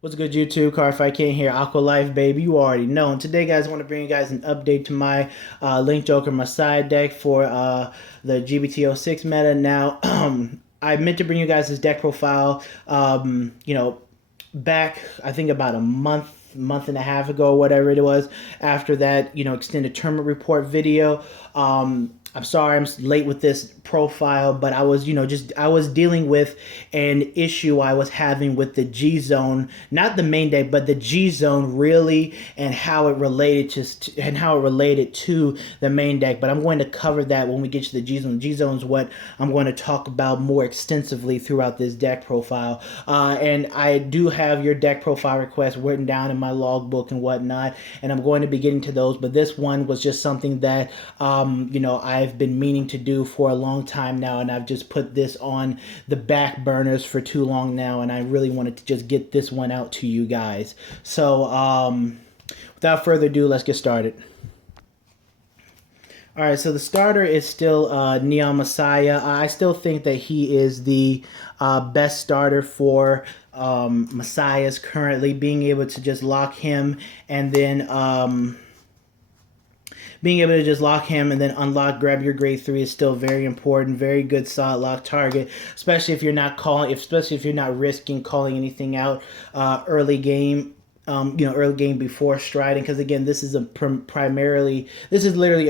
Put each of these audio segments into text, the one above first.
What's good, YouTube? Cardfight King here, AQUA Life Baby. You already know. And today, guys, I want to bring you guys an update to my Link Joker Messiah deck for the GBT06 meta. Now, I meant to bring you guys this deck profile, back, I think about a month and a half ago, whatever it was, after that, extended tournament report video. I'm sorry I'm late with this profile, but I was, I was dealing with an issue I was having with the G Zone, not the main deck, but the G Zone really, and how it related to the main deck. But I'm going to cover that when we get to the G Zone. The G Zone is what I'm going to talk about more extensively throughout this deck profile. And I do have your deck profile requests written down in my logbook and whatnot, and I'm going to be getting to those. But this one was just something that, I've been meaning to do for a long time now, and I've just put this on the back burners for too long now, and I really wanted to just get this one out to you guys. So, without further ado, let's get started. All right, so the starter is still Neon Messiah. I still think that he is the best starter for Messiahs currently. Being able to just lock him and then being able to just lock him and then unlock grab your grade 3 is still very important. Very good solid lock target, especially if you're not risking calling anything out early game. Early game before striding, because again, this is literally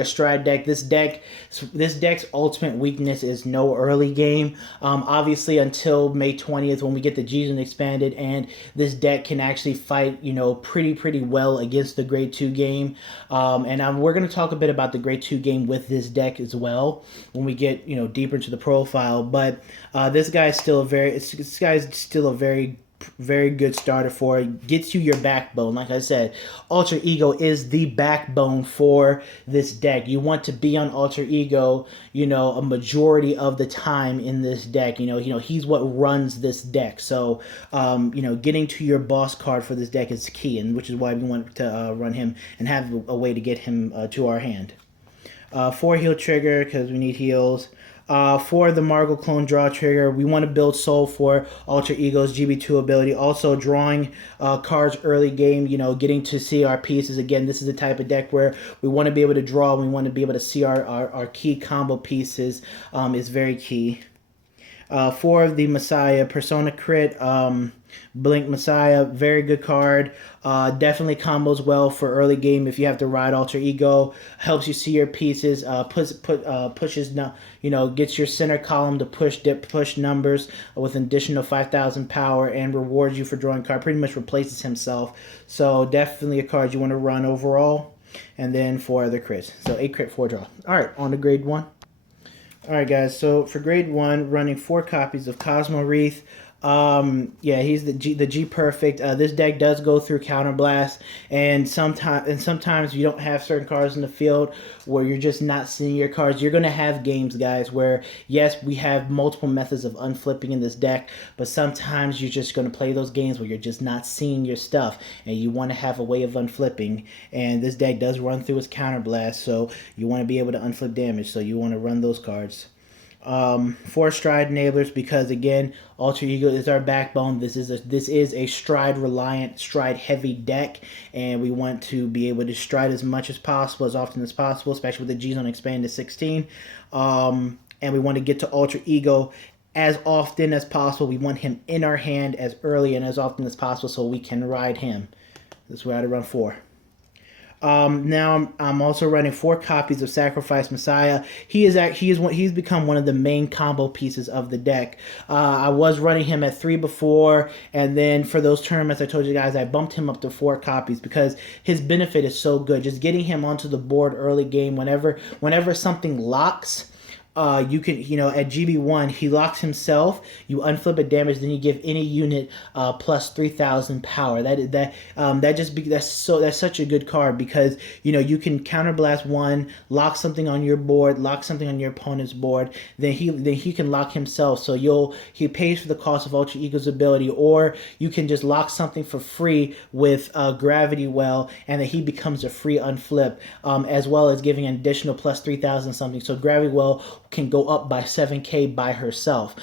a stride deck. This deck's ultimate weakness is no early game. Obviously, until May 20th, when we get the G-Zone expanded, and this deck can actually fight, pretty well against the Grade 2 game. We're going to talk a bit about the Grade 2 game with this deck as well when we get, deeper into the profile. But this guy's still a very good starter for it. Gets you your backbone. Like I said, Alter Ego is the backbone for this deck. You want to be on Alter Ego, a majority of the time in this deck. He's what runs this deck. So, getting to your boss card for this deck is key, and which is why we want to run him and have a way to get him to our hand. 4 heal trigger, because we need heals. For the Margot clone draw trigger, we want to build soul for Alter Ego's GB2 ability. Also, drawing cards early game, getting to see our pieces. Again, this is the type of deck where we want to be able to draw, we want to be able to see our key combo pieces is very key. For the Messiah, Persona Crit, Blink Messiah, very good card. Definitely combos well for early game if you have to ride Alter Ego. Helps you see your pieces. Pushes, gets your center column to push numbers with an additional 5,000 power, and rewards you for drawing card. Pretty much replaces himself. So definitely a card you want to run overall. And then 4 other crits. So 8 crit, 4 draw. All right, on to grade 1. Alright guys, so for grade 1, running 4 copies of Cosmo Wreath. Yeah, he's the G Perfect. This deck does go through Counterblast, and sometimes you don't have certain cards in the field where you're just not seeing your cards. You're gonna have games, guys, where yes, we have multiple methods of unflipping in this deck, but sometimes you're just gonna play those games where you're just not seeing your stuff, and you want to have a way of unflipping. And this deck does run through its Counterblast, so you want to be able to unflip damage. So you want to run those cards. 4 stride enablers, because again, Alter Ego is our backbone. This is a stride reliant, stride heavy deck, and we want to be able to stride as much as possible, as often as possible, especially with the G Zone expanded to 16. And we want to get to Alter Ego as often as possible. We want him in our hand as early and as often as possible so we can ride him. This is where I run 4. Now I'm also running 4 copies of Sacrifice Messiah. He's become one of the main combo pieces of the deck. I was running him at 3 before, and then for those tournaments I told you guys, I bumped him up to 4 copies because his benefit is so good. Just getting him onto the board early game, whenever something locks. You can, at GB1, he locks himself, you unflip a damage, then you give any unit plus 3,000 power. That's such a good card, because, you can counterblast 1, lock something on your board, lock something on your opponent's board, then he can lock himself, so he pays for the cost of Alter Ego's ability, or you can just lock something for free with Gravity Well, and then he becomes a free unflip, as well as giving an additional plus 3,000 something. So Gravity Well can go up by 7k by herself,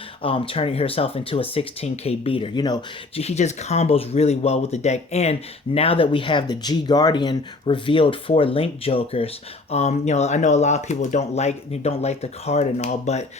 turning herself into a 16k beater. You know, he just combos really well with the deck. And now that we have the G Guardian revealed for Link Jokers, you know, I know a lot of people don't like the card and all, but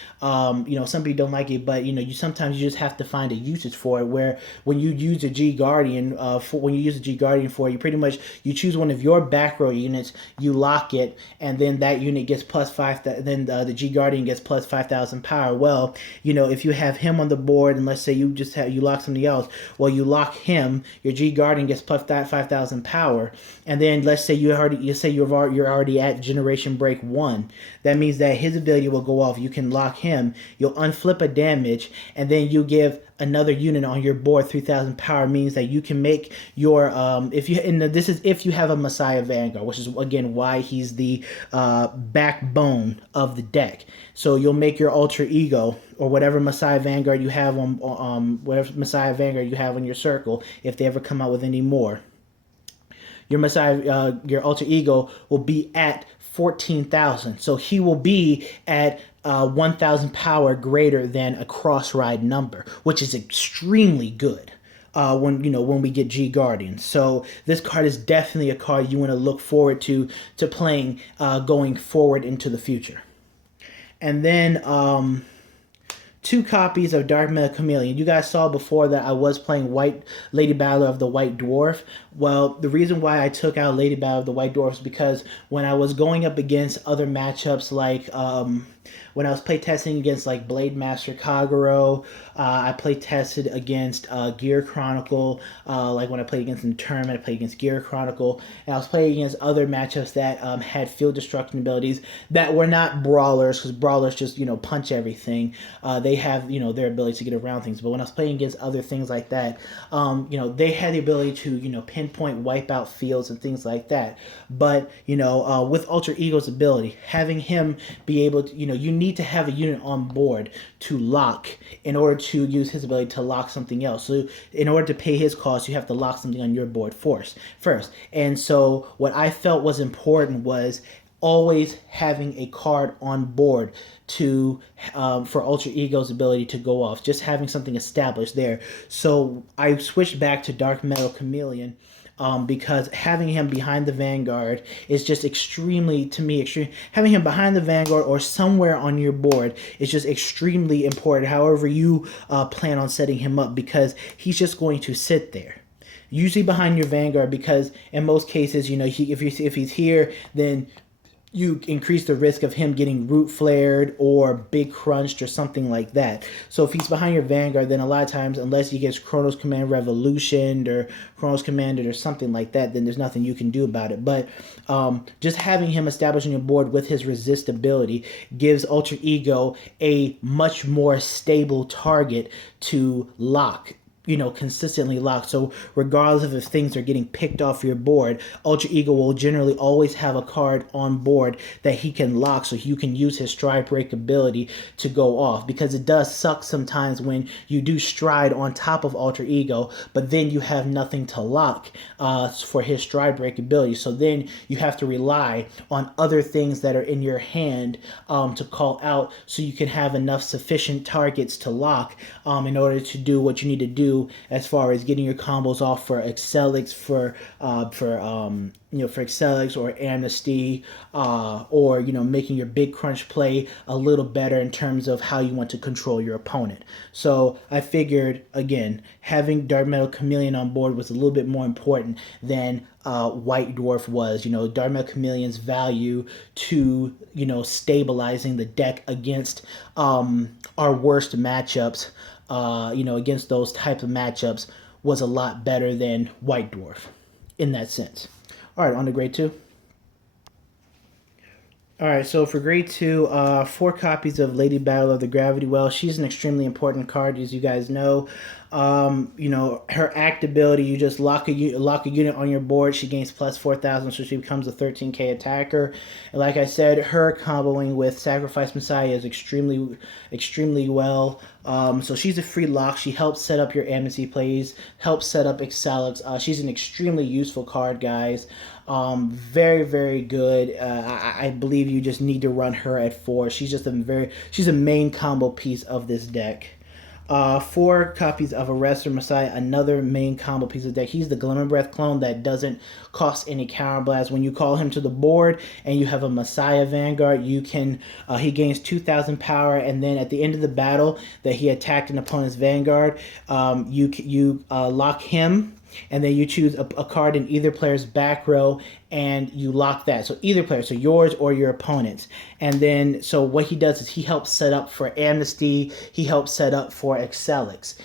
you know, some people don't like it, but you know, sometimes you just have to find a usage for it. Where when you use a G Guardian, you pretty much you choose one of your back row units, you lock it, and then that unit gets plus 5. Then the G Guardian gets plus 5,000 power. Well, you know, if you have him on the board, and let's say you lock something else, well, you lock him, your G Guardian gets plus 5,000 power, and then let's say you're already at Generation Break 1. That means that his ability will go off. You can lock him. You'll unflip a damage, and then you give another unit on your board 3,000 power. Means that you can make your this is if you have a Messiah Vanguard, which is again why he's the backbone of the deck. So you'll make your alter ego or whatever Messiah Vanguard you have on your circle, if they ever come out with any more. Your Messiah, your alter ego will be at 14,000. So he will be at 1,000 power greater than a cross ride number, which is extremely good when we get G Guardian. So this card is definitely a card you want to look forward to playing going forward into the future. And then 2 copies of Dark Metal Chameleon. You guys saw before that I was playing Lady Battler of the White Dwarf. Well, the reason why I took out Lady Battler of the White Dwarf is because when I was going up against other matchups, like when I was playtesting against like Blade Master Kagero, I playtested against Gear Chronicle. Like when I played against in the tournament, I played against Gear Chronicle, and I was playing against other matchups that had field destruction abilities that were not brawlers, because brawlers just punch everything. They have their ability to get around things, but when I was playing against other things like that, they had the ability to pinpoint, wipe out fields and things like that. But with Alter Ego's ability, having him be able to, you need to have a unit on board to lock in order to use his ability to lock something else. So in order to pay his cost, you have to lock something on your board first. And so what I felt was important was always having a card on board to for Ultra Ego's ability to go off, just having something established there. So I switched back to Dark Metal Chameleon, because having him behind the Vanguard is just extremely having him behind the Vanguard or somewhere on your board is just extremely important, however you plan on setting him up, because he's just going to sit there usually behind your Vanguard, because in most cases if he's here, then you increase the risk of him getting root flared or big crunched or something like that. So if he's behind your Vanguard, then a lot of times, unless he gets Chronos Command Revolutioned or Chronos Commanded or something like that, then there's nothing you can do about it. But just having him established on your board with his resist ability gives Ultra Ego a much more stable target to lock, consistently locked. So regardless of if things are getting picked off your board, Ultra Ego will generally always have a card on board that he can lock, so you can use his stride break ability to go off. Because it does suck sometimes when you do stride on top of Ultra Ego, but then you have nothing to lock for his stride break ability. So then you have to rely on other things that are in your hand to call out, so you can have enough sufficient targets to lock in order to do what you need to do as far as getting your combos off for Excelix, for Excelix or Amnesty, or making your big crunch play a little better in terms of how you want to control your opponent. So I figured, again, having Dark Metal Chameleon on board was a little bit more important than White Dwarf was. Dark Metal Chameleon's value to stabilizing the deck against our worst matchups, against those types of matchups, was a lot better than White Dwarf in that sense. All right, on to grade 2. All right, so for grade 2, 4 copies of Lady Battle of the Gravity Well. She's an extremely important card, as you guys know. You know, her act ability, you just lock a unit on your board. She gains plus 4,000, so she becomes a 13k attacker. And like I said, her comboing with Sacrifice Messiah is extremely well. So she's a free lock. She helps set up your amnesty plays, helps set up Excelix. She's an extremely useful card, guys. Very good. I believe you just need to run her at 4. She's a main combo piece of this deck. 4 copies of Arrestor Messiah, another main combo piece of the deck. He's the Glimmer Breath clone that doesn't cost any counterblast. When you call him to the board and you have a Messiah Vanguard, you can he gains 2,000 power, and then at the end of the battle that he attacked an opponent's Vanguard, you lock him, and then you choose a card in either player's back row, and you lock that. So either player, so yours or your opponent's. And then, so what he does is he helps set up for Amnesty, he helps set up for Excelix.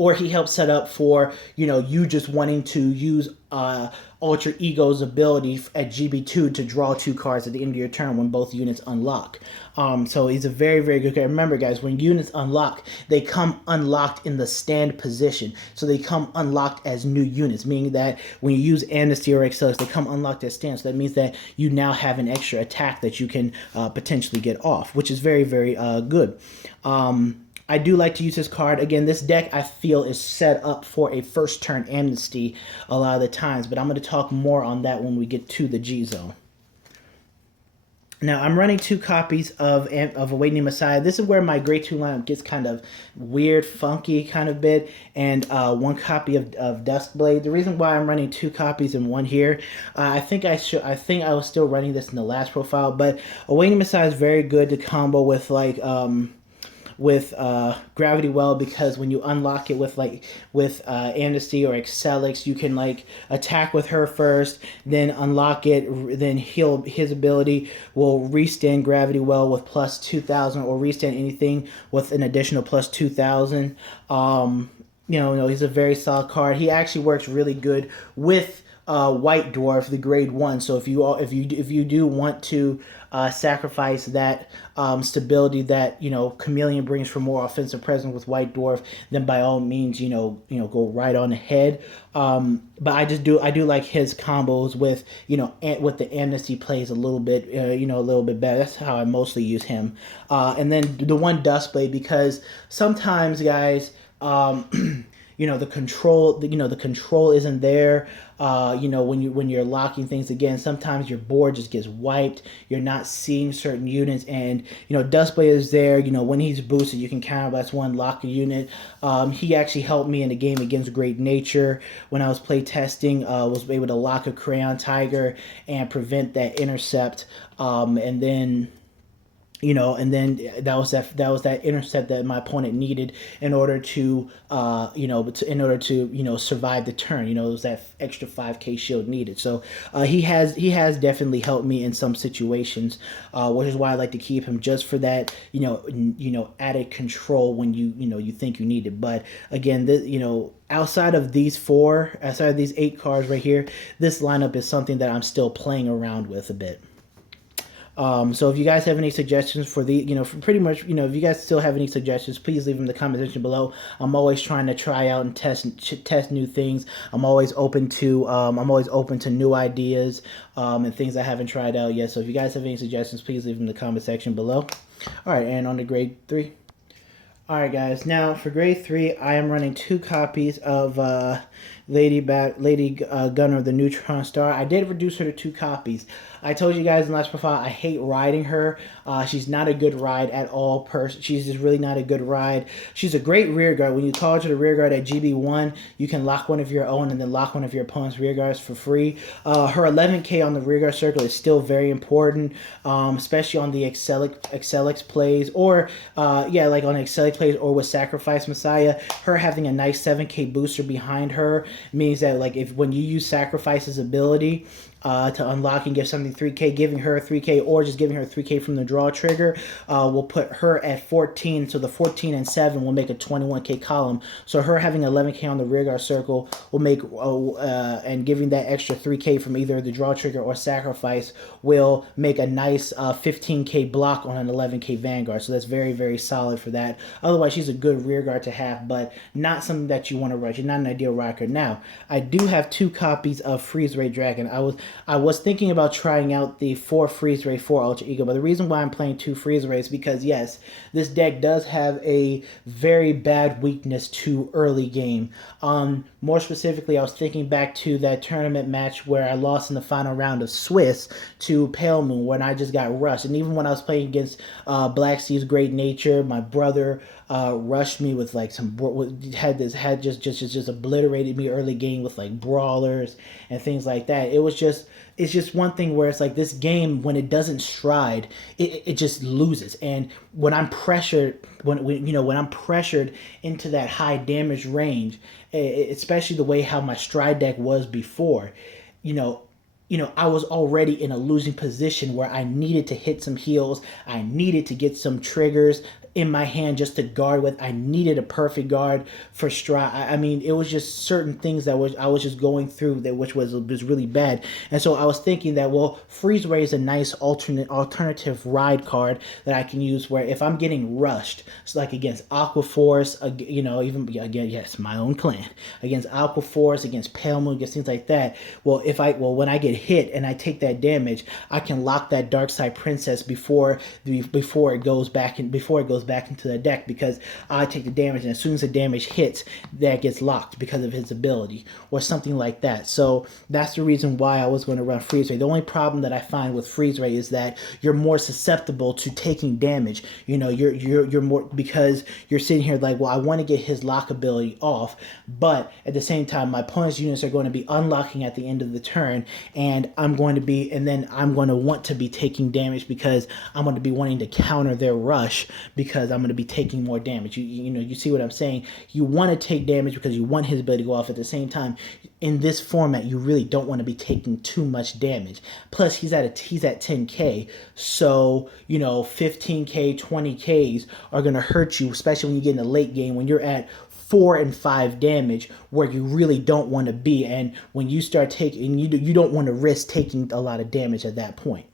Or he helps set up for, you know, you just wanting to use Alter Ego's ability at GB2 to draw 2 cards at the end of your turn when both units unlock. So he's a very good card. Remember, guys, when units unlock, they come unlocked in the stand position. So they come unlocked as new units, meaning that when you use Amnesty or Excelix, they come unlocked as stand. So that means that you now have an extra attack that you can potentially get off, which is very good. I do like to use this card. Again, this deck I feel is set up for a first turn Amnesty a lot of the times, but I'm going to talk more on that when we get to the G Zone. Now, I'm running 2 copies of Awakening Messiah. This is where my Grade 2 lineup gets kind of weird, funky kind of bit, and 1 copy of Duskblade. The reason why I'm running 2 copies and 1 here, I think I was still running this in the last profile, but Awakening Messiah is very good to combo with, like, Gravity Well, because when you unlock it with Amnesty or Excelix, you can like attack with her first, then unlock it, then his ability will restand Gravity Well with plus 2,000, or restand anything with an additional plus 2,000. He's a very solid card. He actually works really good with White Dwarf, the Grade 1. So if you do want to sacrifice that stability that Chameleon brings for more offensive presence with White Dwarf, then by all means go right on ahead. But I do like his combos with with the Amnesty plays a little bit better. That's how I mostly use him. And then the 1 Duskblade, because sometimes, guys, the control isn't there. When you're locking things again, sometimes your board just gets wiped. You're not seeing certain units, and Duskblade is there. When he's boosted, you can counterblast 1, lock a unit. He actually helped me in a game against Great Nature when I was play testing. Was able to lock a Crayon Tiger and prevent that intercept. And then that was that intercept that my opponent needed in order to survive the turn. It was that extra 5k shield needed. So he has definitely helped me in some situations, which is why I like to keep him, just for that added control when you think you need it. But again, outside of these 8 cards right here, this lineup is something that I'm still playing around with a bit. So if you guys have any suggestions for if you guys still have any suggestions, please leave them in the comment section below. I'm always trying to try out and test new things. I'm always open to new ideas and things I haven't tried out yet. So if you guys have any suggestions, please leave them in the comment section below. All right, and on to Grade 3. All right, guys. Now for Grade 3, I am running 2 copies of Lady Gunner, the Neutron Star. I did reduce her to 2 copies. I told you guys in the last profile, I hate riding her. She's not a good ride at all. She's just really not a good ride. She's a great rear guard. When you call her to the rear guard at GB1, you can lock one of your own and then lock one of your opponent's rear guards for free. Her 11k on the rear guard circle is still very important, especially on the Excelix plays, or like on Excelix plays or with Sacrifice Messiah. Her having a nice 7k booster behind her means that when you use Sacrifice's ability, to unlock and give something 3K, giving her 3K, or just giving her 3K from the draw trigger, will put her at 14. So the 14 and 7 will make a 21K column. So her having 11K on the rearguard circle will make, and giving that extra 3K from either the draw trigger or sacrifice will make a nice 15K block on an 11K Vanguard. So that's very, very solid for that. Otherwise, she's a good rearguard to have, but not something that you want to rush. You're not an ideal rocker. Now, I do have 2 copies of Freeze Ray Dragon. I was thinking about trying out the 4 Freeze Ray 4 Ultra Ego, but the reason why I'm playing 2 Freeze Rays is because, yes, this deck does have a very bad weakness to early game. More specifically, I was thinking back to that tournament match where I lost in the final round of Swiss to Pale Moon when I just got rushed. And even when I was playing against Black Sea's Great Nature, my brother rushed me with like just obliterated me early game with like brawlers and things like that. It's just one thing where it's like this game, when it doesn't stride, it just loses. And when I'm pressured, when I'm pressured into that high damage range, especially the way how my stride deck was before, I was already in a losing position where I needed to hit some heals. I needed to get some triggers in my hand just to guard with. I needed a perfect guard for stride. I mean, it was just certain things that I was just going through that which was really bad. And so I was thinking that, well, Freeze Ray is a nice alternative ride card that I can use where if I'm getting rushed, it's like against Aqua Force, even again, yes, my own clan, against Aqua Force, against Pale Moon, against things like that. Well, when I get hit and I take that damage, I can lock that Dark Side Princess before it goes back into the deck, because I take the damage, and as soon as the damage hits, that gets locked because of his ability or something like that. So that's the reason why I was going to run Freeze Ray. The only problem that I find with Freeze Ray is that you're more susceptible to taking damage. You're more, because you're sitting here like, well, I want to get his lock ability off, but at the same time, my opponent's units are going to be unlocking at the end of the turn, and I'm going to want to be taking damage because I'm going to be wanting to counter their rush, because I'm going to be taking more damage. You see what I'm saying? You want to take damage because you want his ability to go off. At the same time, in this format, you really don't want to be taking too much damage. Plus, he's at 10K, so 15K, 20Ks are going to hurt you, especially when you get in the late game when you're at 4 and 5 damage, where you really don't want to be, and when you start taking, you don't want to risk taking a lot of damage at that point.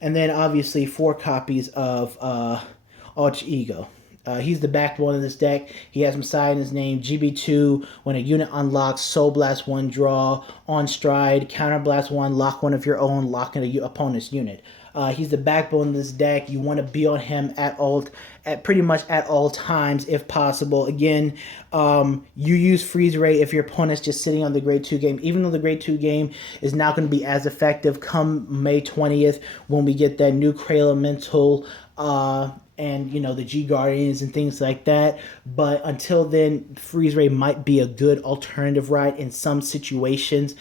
And then obviously 4 copies of Ultra Ego. He's the backbone of this deck. He has Messiah in his name. GB2, when a unit unlocks, Soul Blast 1, draw, on stride, Counter Blast 1, lock one of your own, lock in a opponent's unit. He's the backbone of this deck. You want to be on him at pretty much at all times if possible. Again, you use Freeze Ray if your opponent's just sitting on the grade 2 game, even though the grade 2 game is not going to be as effective come May 20th when we get that new Cray Elemental and the G Guardians and things like that. But until then, Freeze Ray might be a good alternative ride in some situations.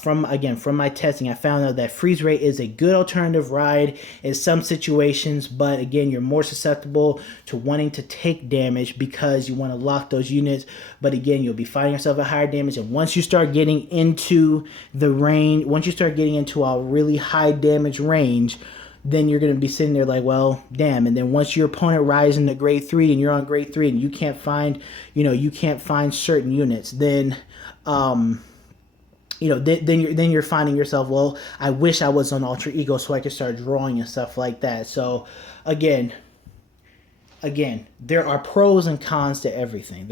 From my testing, I found out that Freeze Ray is a good alternative ride in some situations, but again, you're more susceptible to wanting to take damage because you want to lock those units. But again, you'll be fighting yourself at higher damage, and once you start getting into the range, once you start getting into a really high damage range, then you're going to be sitting there like, well, damn. And then once your opponent rises into grade 3 and you're on grade 3 and you can't find certain units, then then you're finding yourself, well, I wish I was on Ultra Ego so I could start drawing and stuff like that. So again, there are pros and cons to everything.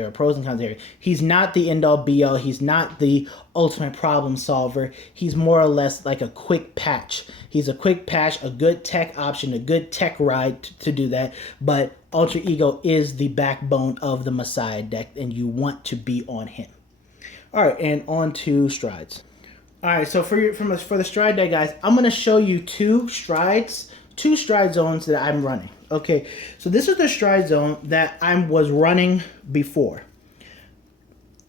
He's not the end all be all. He's not the ultimate problem solver. He's more or less like a quick patch. He's a quick patch, a good tech option, a good tech ride to do that. But Ultra Ego is the backbone of the Messiah deck, and you want to be on him. All right, and on to strides. All right, so for the stride deck, guys, I'm going to show you two stride zones that I'm running. Okay, so this is the stride zone that I was running before.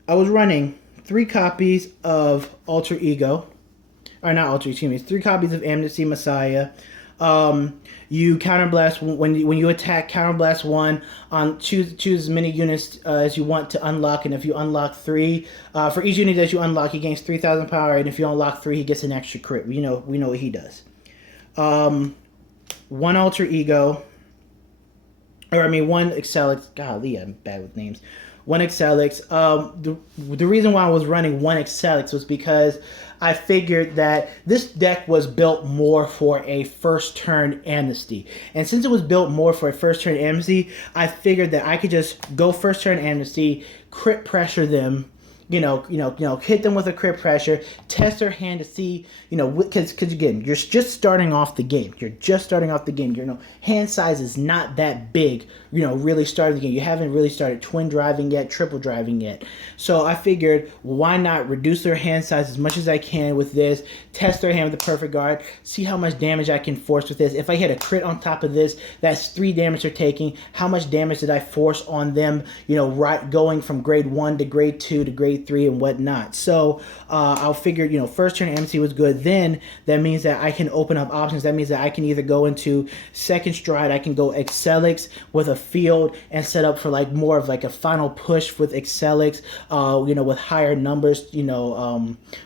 I was running 3 copies of Ultra Ego, or not Ultra, excuse me, 3 copies of Amnesty Messiah, You counterblast when you attack. Counterblast one on choose as many units as you want to unlock, and if you unlock three, for each unit that you unlock, he gains 3,000 power, and if you unlock three, he gets an extra crit. We know what he does. One alter ego, or I mean one Excelix. Golly, I'm bad with names. One Excelix. The reason why I was running one Excelix was because I figured that this deck was built more for a first turn amnesty. And since it was built more for a first turn amnesty, I figured that I could just go first turn amnesty, crit pressure them, hit them with a crit pressure, test their hand to see, because again, you're just starting off the game. Your hand size is not that big, really starting the game. You haven't really started twin driving yet, triple driving yet. So I figured, why not reduce their hand size as much as I can with this, test their hand with the perfect guard, see how much damage I can force with this. If I hit a crit on top of this, that's 3 damage they're taking. How much damage did I force on them, right, going from grade 1 to grade 2 to grade 3 and whatnot. So I'll figure, first turn MC was good. Then that means that I can open up options. That means that I can either go into second stride, I can go Excelix with a field and set up for more of a final push with Excelix, with higher numbers,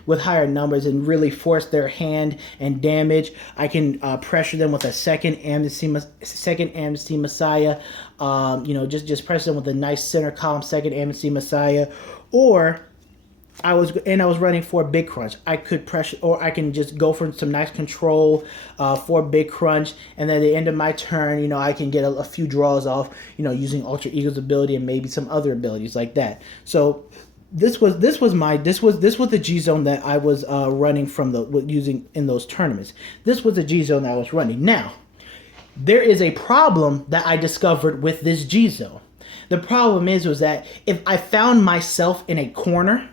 with higher numbers, and really force their hand and damage. I can pressure them with a second amnesty Messiah. Just press them with a nice center column second amnesty Messiah, or I was running for big crunch. I could pressure, or I can just go for some nice control for big crunch, and then at the end of my turn, I can get a few draws off, using Ultra Ego's ability and maybe some other abilities like that. So this was the G zone that I was running using in those tournaments. This was the G zone that I was running. Now, there is a problem that I discovered with this G zone. The problem was that if I found myself in a corner,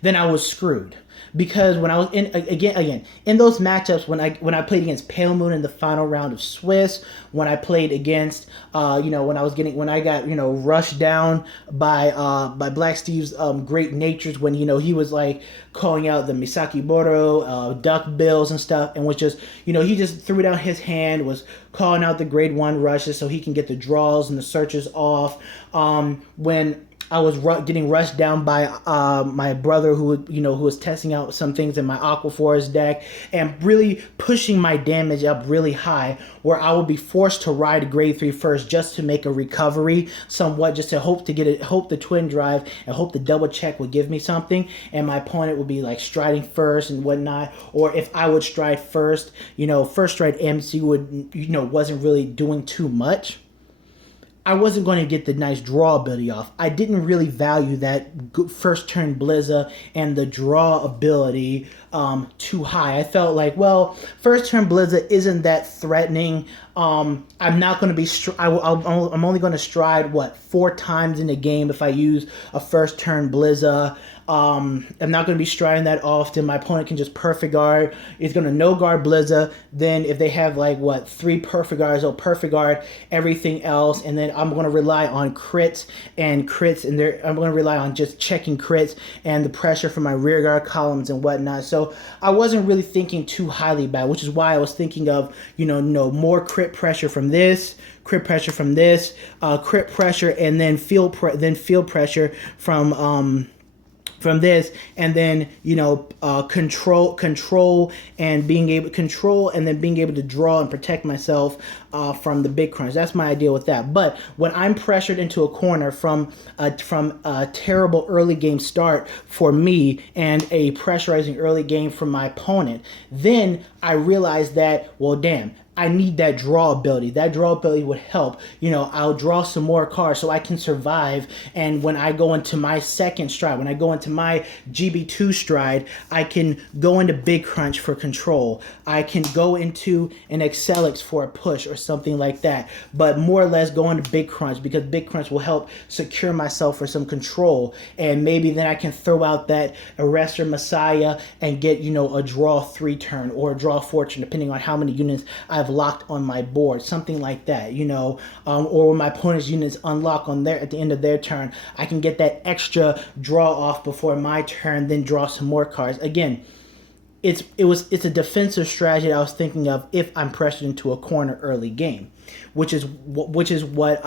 then I was screwed. Because when I was in those matchups, when I played against Pale Moon in the final round of Swiss, when I played against when I got rushed down by Black Steve's great natures, when he was calling out the Misaki Boro, duck bills and stuff, and was just he just threw down his hand, was calling out the grade 1 rushes so he can get the draws and the searches off. When I was getting rushed down by my brother who was testing out some things in my Aqua Forest deck and really pushing my damage up really high, where I would be forced to ride grade 3 first just to make a recovery somewhat, just to hope the twin drive and hope the double check would give me something, and my opponent would be striding first and whatnot. Or if I would stride first, first stride MC would wasn't really doing too much. I wasn't going to get the nice draw ability off. I didn't really value that first turn Blizza and the draw ability too high. I felt first turn Blizza isn't that threatening. I'm not going to be. I'm only going to stride 4 times in the game if I use a first turn Blizza. I'm not going to be striding that often. My opponent can just perfect guard. It's going to no guard Blizza. Then if they have 3 perfect guards, they'll perfect guard everything else. And then I'm going to rely on crits, and I'm going to rely on just checking crits and the pressure from my rear guard columns and whatnot. So I wasn't really thinking too highly about it, which is why I was thinking of, more crit pressure from this, crit pressure from this, crit pressure, and then field pressure from this, and then control and being able to draw and protect myself from the big crunch. That's my idea with that. But when I'm pressured into a corner from a terrible early game start for me and a pressurizing early game from my opponent, then I realize that, well, damn, I need that draw ability. That draw ability would help. I'll draw some more cards so I can survive. And when I go into my second stride, when I go into my GB2 stride, I can go into Big Crunch for control. I can go into an Excelix for a push or something like that. But more or less go into Big Crunch, because Big Crunch will help secure myself for some control. And maybe then I can throw out that Arrestor Messiah and get, a draw 3 turn or a draw 4 turn, depending on how many units I've locked on my board, something like that, or when my opponent's units unlock at the end of their turn, I can get that extra draw off before my turn, then draw some more cards. Again, it's a defensive strategy that I was thinking of if I'm pressured into a corner early game, which is what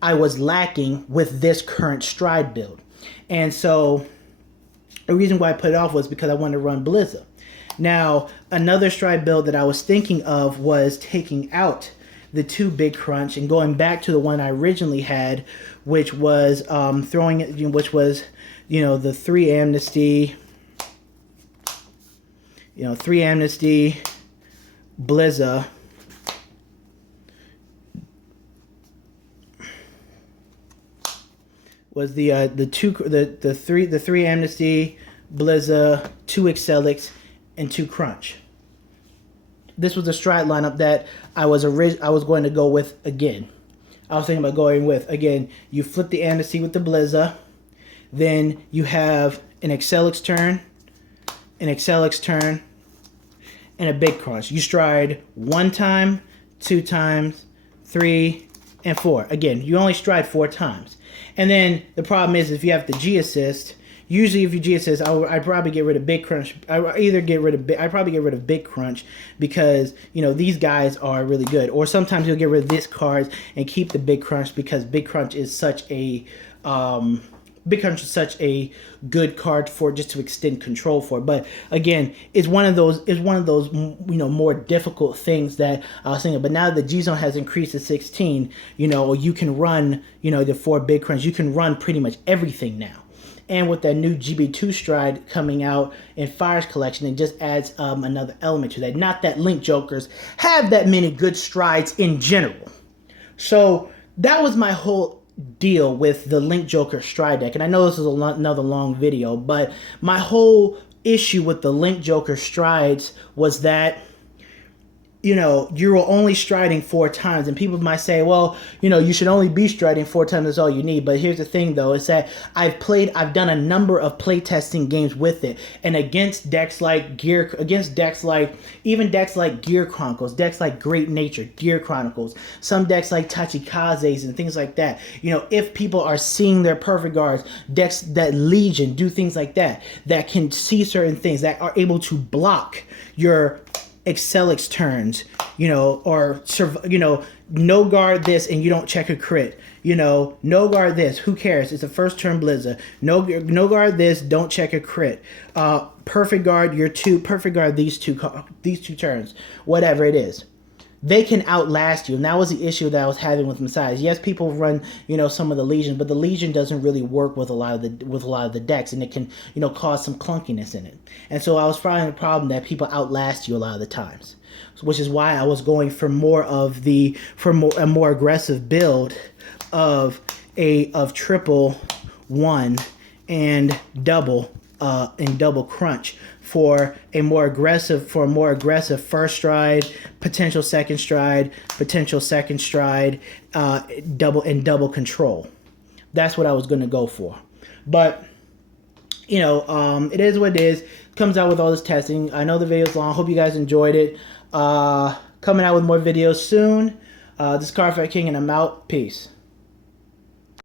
I was lacking with this current stride build. And so the reason why I put it off was because I wanted to run Blizza. Now, another stride build that I was thinking of was taking out the 2 big crunch and going back to the one I originally had, which was the 3 amnesty, 3 amnesty, Blizza, was the 3 amnesty, Blizza, 2 Excelix, and 2 crunch. This was the stride lineup that I was going to go with again. I was thinking about going with, again, you flip the amnesty with the Blizza, then you have an Excelix turn, and a big crunch. You stride 1 time, 2 times, 3, and 4. Again, you only stride 4 times. And then the problem is if you have the G assist, usually if you G assist, I'd probably get rid of big crunch. I'd probably get rid of big crunch because these guys are really good. Or sometimes you'll get rid of this cards and keep the big crunch because big crunch is such a good card for just to extend control for. But again, it's one of those more difficult things that I was thinking. But now the G zone has increased to 16, you can run the 4 big crunch. You can run pretty much everything now. And with that new GB2 stride coming out in Fire's collection, it just adds another element to that. Not that Link Jokers have that many good strides in general. So that was my whole deal with the Link Joker stride deck. And I know this is another long video, but my whole issue with the Link Joker strides was that you were only striding 4 times, and people might say, well, you should only be striding 4 times, that's all you need. But here's the thing though, is that I've done a number of playtesting games with it, and against decks like Gear Chronicles, decks like Great Nature, Gear Chronicles, some decks like Tachikaze's and things like that. If people are seeing their perfect guards, decks that Legion do things like that can see certain things, that are able to block your Excelix turns, or no guard this and you don't check a crit, no guard this, who cares, it's a first turn Blizza, no guard this, don't check a crit, perfect guard perfect guard these two turns, whatever it is. They can outlast you, and that was the issue that I was having with Messiahs. Yes, people run, some of the Legion, but the Legion doesn't really work with a lot of the decks, and it can, cause some clunkiness in it. And so I was finding the problem that people outlast you a lot of the times, which is why I was going for a more aggressive build of triple 1 and double crunch. For a more aggressive first stride, potential second stride, double control. That's what I was going to go for. But it is what it is. Comes out with all this testing. I know the video's long. Hope you guys enjoyed it. Coming out with more videos soon. This is Cardfight King, and I'm out. Peace.